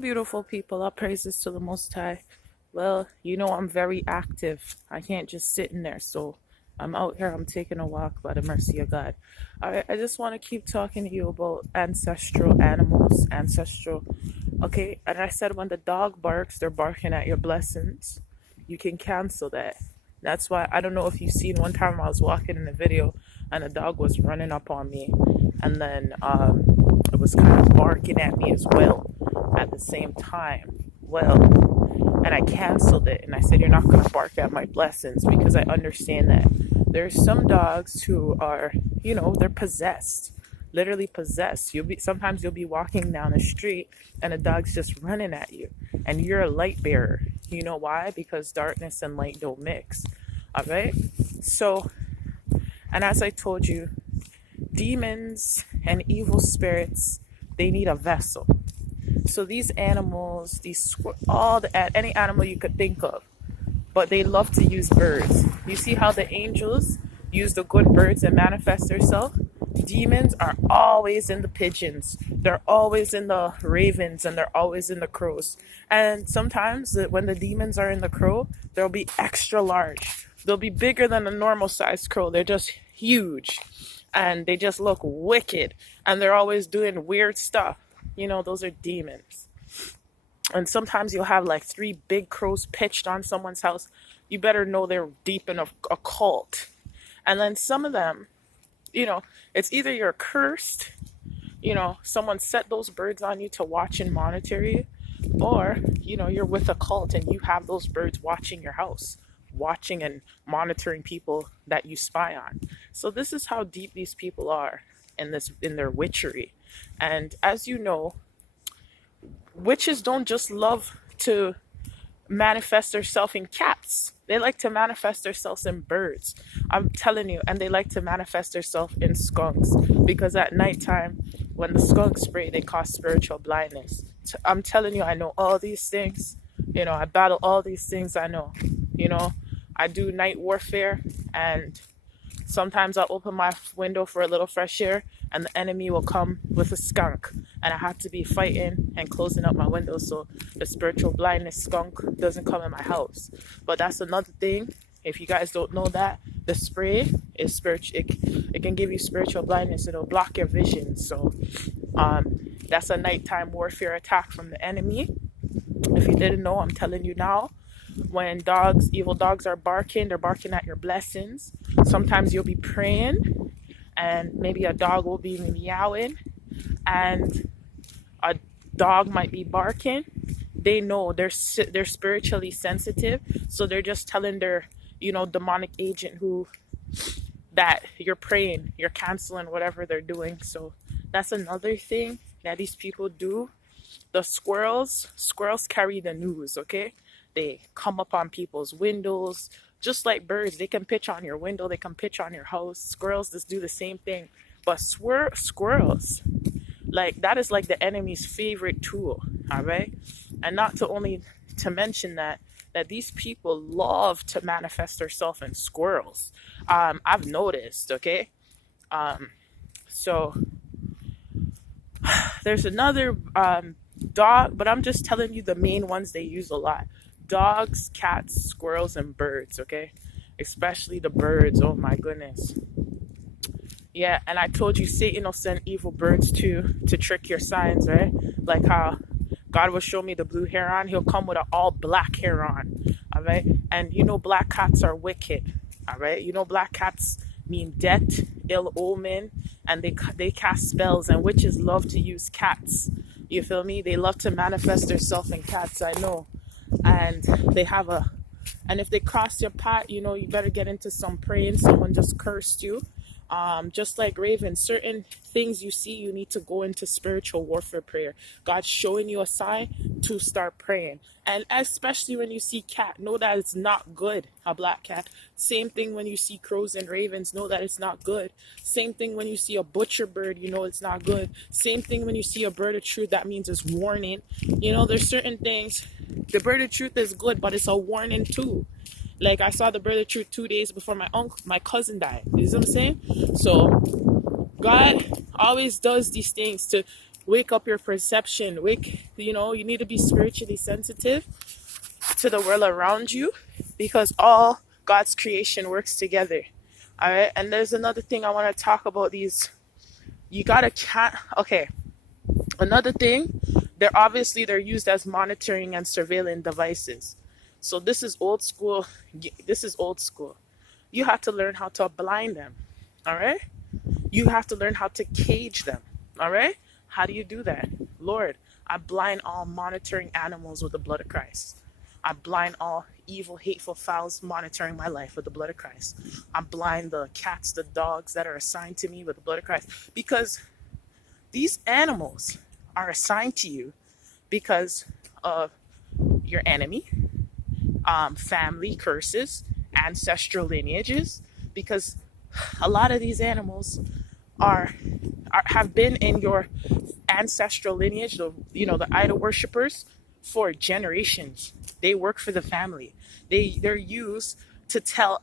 beautiful people. All praises to the Most High. Well, you know, I'm very active. I can't just sit in there. So I'm out here. I'm taking a walk by the mercy of God. All right. I just want to keep talking to you about ancestral animals. Ancestral. Okay. And I said when the dog barks, they're barking at your blessings. You can cancel that. That's why I don't know if you've seen one time I was walking in a video and a dog was running up on me. And then it was kind of barking at me as well at the same time. Well, and I canceled it and I said, you're not going to bark at my blessings, because I understand that there's some dogs who are, they're possessed, literally possessed. Sometimes you'll be walking down the street and a dog's just running at you and you're a light bearer. You know why? Because darkness and light don't mix. All right. So, and as I told you, demons and evil spirits, they need a vessel. So these animals, any animal you could think of, but they love to use birds. You see how the angels use the good birds and manifest themselves? Demons are always in the pigeons. They're always in the ravens, and they're always in the crows. And sometimes when the demons are in the crow, they'll be extra large. They'll be bigger than a normal sized crow. They're just huge. And they just look wicked. And they're always doing weird stuff. Those are demons. And sometimes you'll have like 3 big crows pitched on someone's house. You better know they're deep in a cult. And then some of them, it's either you're cursed, someone set those birds on you to watch and monitor you, or, you're with a cult and you have those birds watching your house, watching and monitoring people that you spy on. So this is how deep these people are in their witchery. And as you know, witches don't just love to manifest themselves in cats. They like to manifest themselves in birds. I'm telling you. And they like to manifest themselves in skunks, because at nighttime, when the skunks spray, they cause spiritual blindness. I'm telling you, I know all these things. I battle all these things. I know. I do night warfare, and sometimes I'll open my window for a little fresh air and the enemy will come with a skunk, and I have to be fighting and closing up my window so the spiritual blindness skunk doesn't come in my house. But that's another thing. If you guys don't know that, the spray is spiritual. It can give you spiritual blindness. It'll block your vision. So that's a nighttime warfare attack from the enemy. If you didn't know, I'm telling you now. When evil dogs are barking, they're barking at your blessings. Sometimes you'll be praying and maybe a dog will be meowing and a dog might be barking. They know they're spiritually sensitive. So they're just telling their, demonic agent that you're praying, you're canceling whatever they're doing. So that's another thing that these people do. The squirrels carry the news, okay? They come up on people's windows, just like birds. They can pitch on your window. They can pitch on your house. Squirrels just do the same thing. But squirrels, that is like the enemy's favorite tool, all right? And not to mention that these people love to manifest themselves in squirrels. I've noticed, okay? So there's another dog, but I'm just telling you the main ones they use a lot. Dogs, cats, squirrels, and birds, okay? Especially the birds, oh my goodness. Yeah, and I told you Satan will send evil birds to trick your signs, right? Like how God will show me the blue heron, he'll come with an all black heron, all right? And black cats are wicked, all right? Black cats mean death, ill omen, and they cast spells, and witches love to use cats. You feel me? They love to manifest themselves in cats, I know. And and if they cross your path, you better get into some praying. Someone just cursed you. Just like ravens, certain things you see, you need to go into spiritual warfare prayer. God's showing you a sign to start praying. And especially when you see cat, know that it's not good, a black cat. Same thing when you see crows and ravens, know that it's not good. Same thing when you see a butcher bird, it's not good. Same thing when you see a bird of truth, that means it's warning. There's certain things. The bird of truth is good, but it's a warning too. Like I saw the bird of truth 2 days before my cousin died. You know what I'm saying? So God always does these things to Wake up your perception. You need to be spiritually sensitive to the world around you, because all God's creation works together. All right. And there's another thing I want to talk about these. You gotta can't. Okay. Another thing, they're used as monitoring and surveilling devices. So this is old school. This is old school. You have to learn how to blind them. All right. You have to learn how to cage them. All right. How do you do that? Lord, I blind all monitoring animals with the blood of Christ. I blind all evil, hateful fowls monitoring my life with the blood of Christ. I blind the cats, the dogs that are assigned to me with the blood of Christ. Because these animals are assigned to you because of your enemy, family curses, ancestral lineages. Because a lot of these animals are, have been in your ancestral lineage, the idol worshippers, for generations. They work for the family. They're used to tell